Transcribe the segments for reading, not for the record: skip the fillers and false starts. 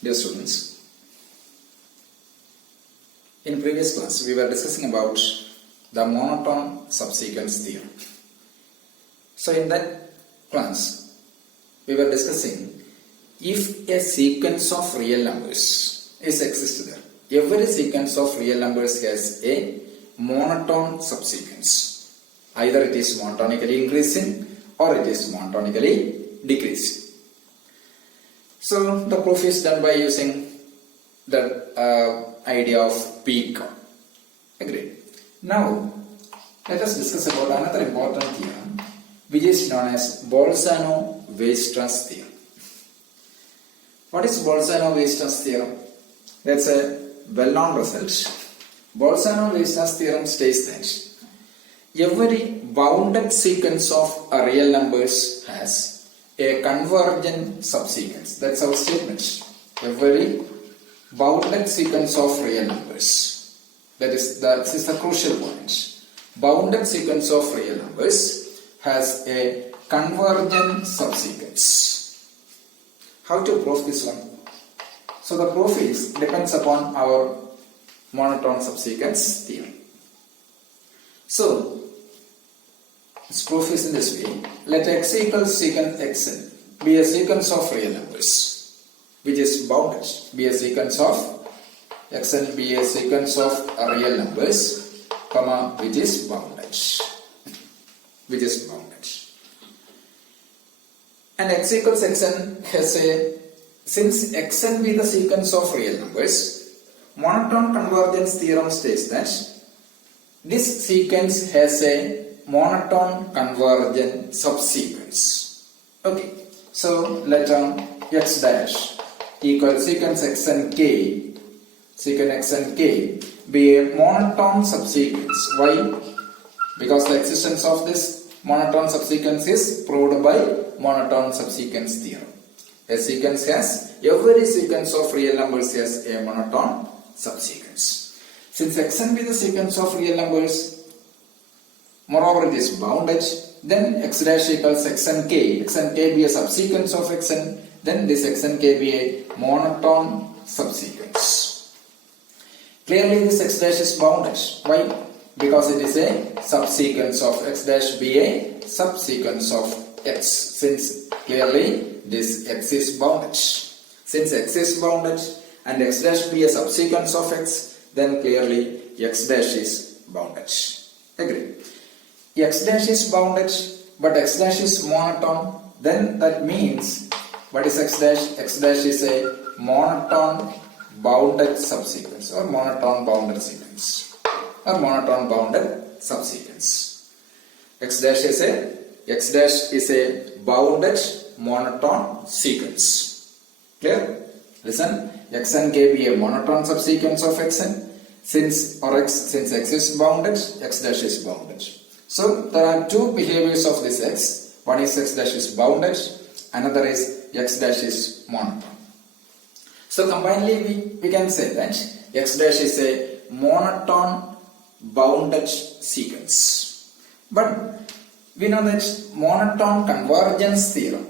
Dear students, in previous class we were discussing about the monotone subsequence theorem. So in that class we were discussing if a sequence of real numbers is exists there, every sequence of real numbers has a monotone subsequence. Either it is monotonically increasing or it is monotonically decreasing. So the proof is done by using the idea of peak. Agreed. Now let us discuss about another important theorem which is known as Bolzano-Weierstrass theorem. What is Bolzano-Weierstrass theorem? That's a well-known result. Bolzano-Weierstrass theorem states that every bounded sequence of real numbers has a convergent subsequence. That's our statement. Every bounded sequence of real numbers. That is the crucial point. Bounded sequence of real numbers has a convergent subsequence. How to prove this one? So the proof depends upon our monotone subsequence theorem. So its proof is in this way. Let x equals secant xn be a sequence of real numbers which is bounded. Be a sequence of xn be a sequence of real numbers, comma, which is bounded. Which is bounded. And x equals xn has a, since xn be the sequence of real numbers, monotone convergence theorem states that this sequence has a monotone convergent subsequence. Okay, so let x dash equals secant xn k, secant xn k be a monotone subsequence. Why? Because the existence of this monotone subsequence is proved by monotone subsequence theorem. A sequence has, every sequence of real numbers has a monotone subsequence. Since xn be the sequence of real numbers, moreover it is bounded, then x dash equals xn k be a subsequence of xn, then this xn k be a monotone subsequence. Clearly this x dash is bounded. Why? Because it is a subsequence of x dash be a subsequence of x, since clearly this x is bounded. Since x is bounded and x dash be a subsequence of x, then clearly x dash is bounded. Agree? X dash is bounded but x dash is monotone, then that means what is x dash? X dash is a monotone bounded subsequence or monotone bounded sequence or monotone bounded subsequence. X dash is a bounded monotone sequence. Clear? Listen, xn k be a monotone subsequence of xn, since x is bounded, x dash is bounded. So there are two behaviors of this x. One is x dash is bounded, another is x dash is monotone. So combinedly we can say that x dash is a monotone bounded sequence. But we know that monotone convergence theorem.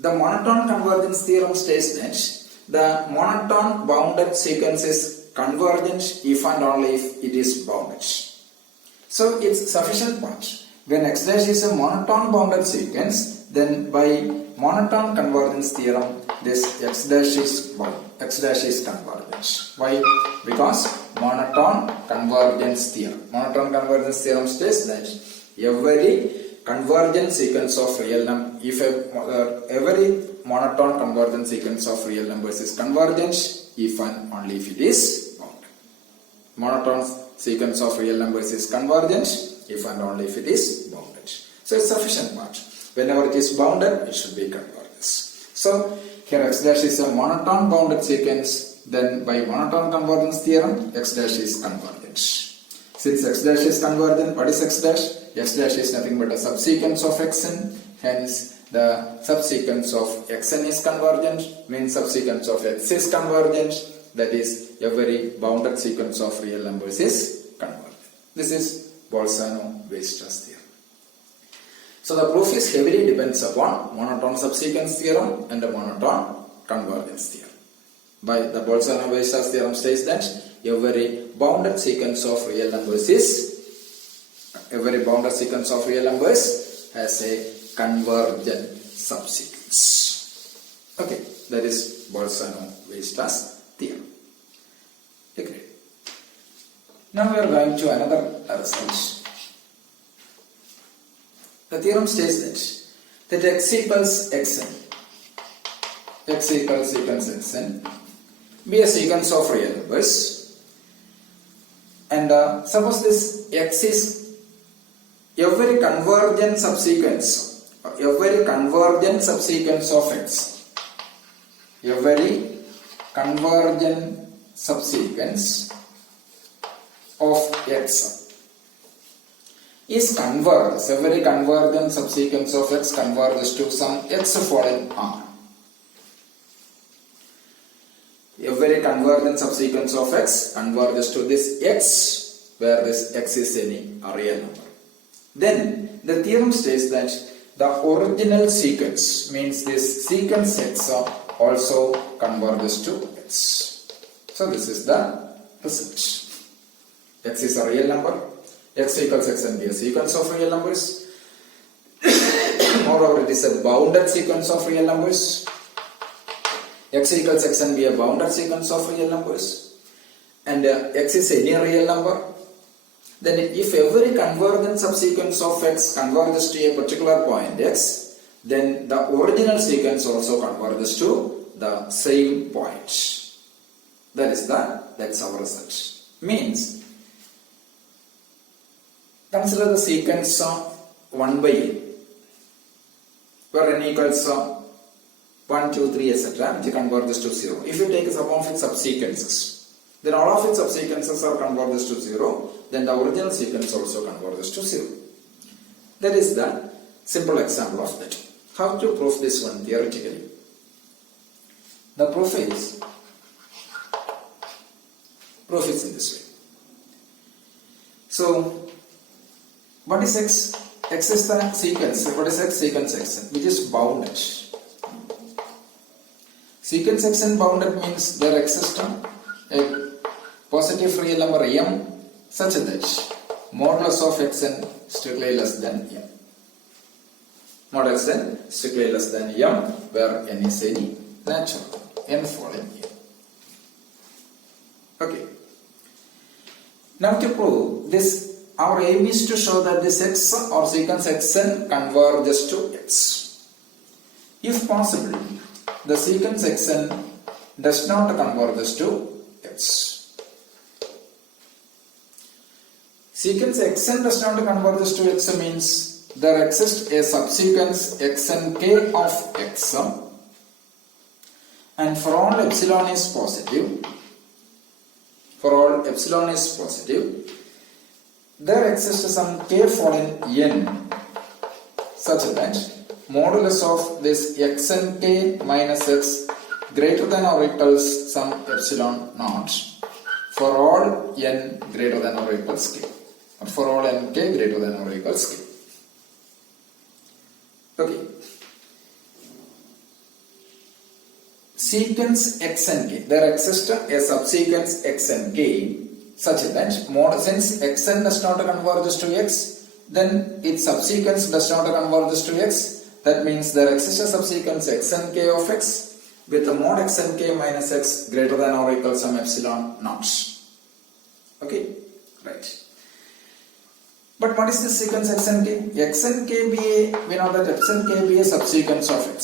The monotone convergence theorem states that the monotone bounded sequence is convergent if and only if it is bounded. So it's sufficient point. When x dash is a monotone bounded sequence, then by monotone convergence theorem, this x dash is convergent. Why? Because monotone convergence theorem. Monotone convergence theorem states that every convergent sequence of real numbers, if every monotone convergent sequence of real numbers is convergent if and only if it is bounded. Monotone sequence of real numbers is convergent if and only if it is bounded. So it's sufficient part. Whenever it is bounded, it should be convergent. So here x dash is a monotone bounded sequence, then by monotone convergence theorem, x dash is convergent. Since x dash is convergent, what is x dash? X dash is nothing but a subsequence of xn, hence the subsequence of xn is convergent, means subsequence of x is convergent, that is every bounded sequence of real numbers is convergent. This is Bolzano-Weierstrass theorem. So the proof is heavily depends upon monotone subsequence theorem and the monotone convergence theorem. by the Bolzano-Weierstrass theorem states that every bounded sequence of real numbers has a convergent subsequence. Okay, that is Bolzano-Weierstrass theorem. Okay. Now we are going to another result. The theorem states that x equals xn, x equals sequence xn, be a sequence of real numbers, and suppose this x is every convergent subsequence of x, every convergent subsequence of x is converges, every convergent subsequence of x converges to some x following R. Every convergent subsequence of x converges to this x, where this x is any real number. Then the theorem states that the original sequence, means this sequence x also converges to x. So this is the result. X is a real number, x equals xn be a sequence of real numbers. Moreover, it is a bounded sequence of real numbers. X equals xn be a bounded sequence of real numbers, and x is any real number. Then if every convergent subsequence of x converges to a particular point x, then the original sequence also converges to the same point. That's our result. Means, consider the sequence 1 by n, where n equals 1, 2, 3, etc., which converges to 0. If you take some of its subsequences, then all of its subsequences are converges to 0, then the original sequence also converges to 0. That is the simple example of that. How to prove this one theoretically? The proof is in this way. So, what is x? X is the sequence. What is x? Sequence xn, which is bounded. Sequence xn bounded means there exists a positive real number m such that modulus of xn strictly less than m. Modulus n strictly less than m, where n is any natural, n following m. Okay. Now to prove this, our aim is to show that this x or sequence xn converges to x. If possible, the sequence xn does not converge to x. Sequence xn does not converge to x means there exists a subsequence xnk of x, and for all epsilon is positive, there exists some k following n such that modulus of this xnk minus x greater than or equals some epsilon naught for all n greater than or equals k, or for all nk greater than or equals k. Okay. Sequence xnk, there exists a subsequence xnk such that since xn does not converge to x, then its subsequence does not converge to x. That means there exists a subsequence xnk of x with a mod xnk minus x greater than or equals some epsilon naught. Okay, right. But what is the sequence xnk? Xnk be we know that xnk be a subsequence of x,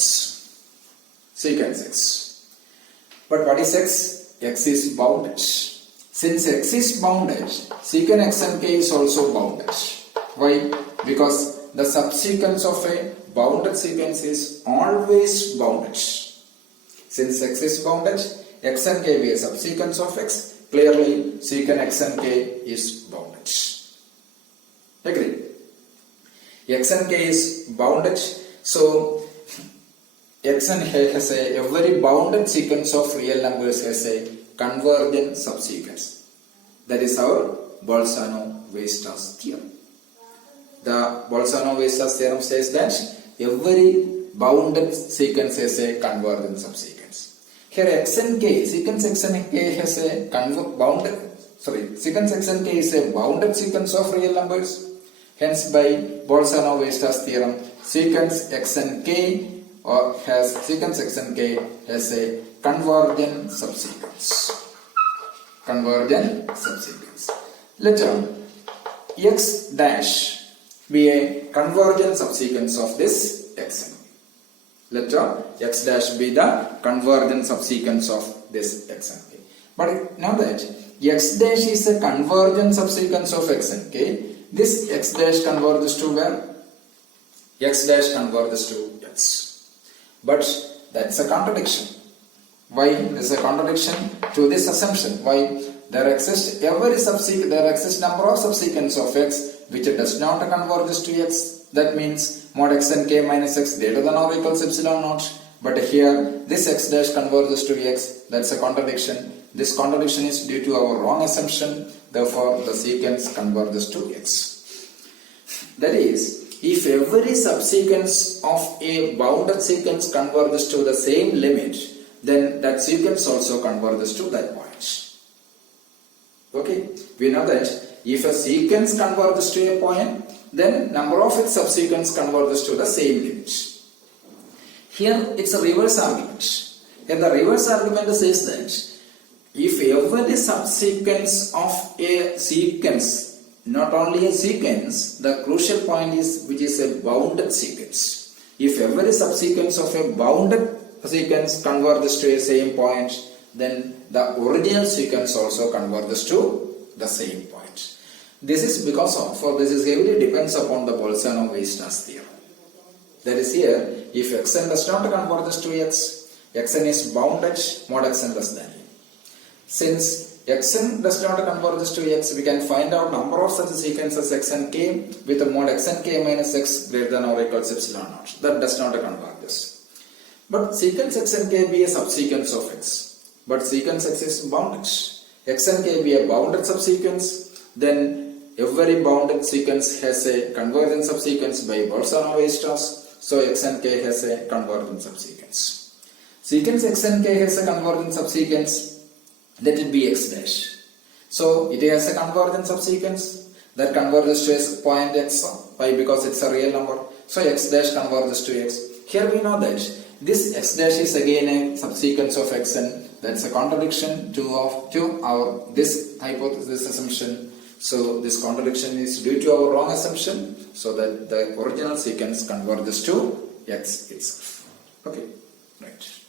sequence x. But what is x? X is bounded. Since x is bounded, secant xnk is also bounded. Why? Because the subsequence of a bounded sequence is always bounded. Since x is bounded, xnk be a subsequence of x, clearly secant xnk is bounded. Agree? Xnk is bounded, so xn has a very bounded sequence of real numbers has a convergent subsequence. That is our Bolzano-Weierstrass theorem. The Bolzano-Weierstrass theorem says that every bounded sequence has a convergent subsequence. Here x and k, secant x and k has a secant x and k is a bounded sequence of real numbers. Hence, by Bolzano-Weierstrass theorem, secant x and k has a convergent subsequence. Let x dash be a convergent subsequence of this xn. Let x dash be the convergent subsequence of this xn. But now that x dash is a convergent subsequence of xn, this x dash converges to where? X dash converges to x. But that's a contradiction. Why there is a contradiction to this assumption? Why? There exists number of subsequence of x which does not converge to x. That means mod x and k minus x greater than or equals epsilon naught. But here this x dash converges to x. That's a contradiction. This contradiction is due to our wrong assumption. Therefore, the sequence converges to x. That is, if every subsequence of a bounded sequence converges to the same limit, then that sequence also converges to that point. Okay, we know that if a sequence converges to a point, then number of its subsequence converges to the same limit. Here it's a reverse argument. And the reverse argument says that if every subsequence of a sequence, not only a sequence, the crucial point is which is a bounded sequence. If every subsequence of a bounded sequence converges to a same point, then the original sequence also converges to the same point. This is because of, for this is heavily depends upon the Bolzano-Weierstrass theorem. That is here, if xn does not converge to x, xn is bounded mod xn less than a. Since xn does not converge to x, we can find out number of such sequences x and k with a mod x and k minus x greater than or equals epsilon naught. That does not converge. But sequence x and k be a subsequence of x. But sequence x is bounded. X and k be a bounded subsequence, then every bounded sequence has a convergent subsequence by Bolzano-Weierstrass. So x and k has a convergent subsequence. Sequence x and k has a convergent subsequence, let it be x dash. So it has a convergent subsequence that converges to a point x. Why? Because it's a real number. So x dash converges to x. Here we know that this x dash is again a subsequence of xn. That's a contradiction to our this hypothesis assumption. So this contradiction is due to our wrong assumption, so that the original sequence converges to x itself. Okay, right.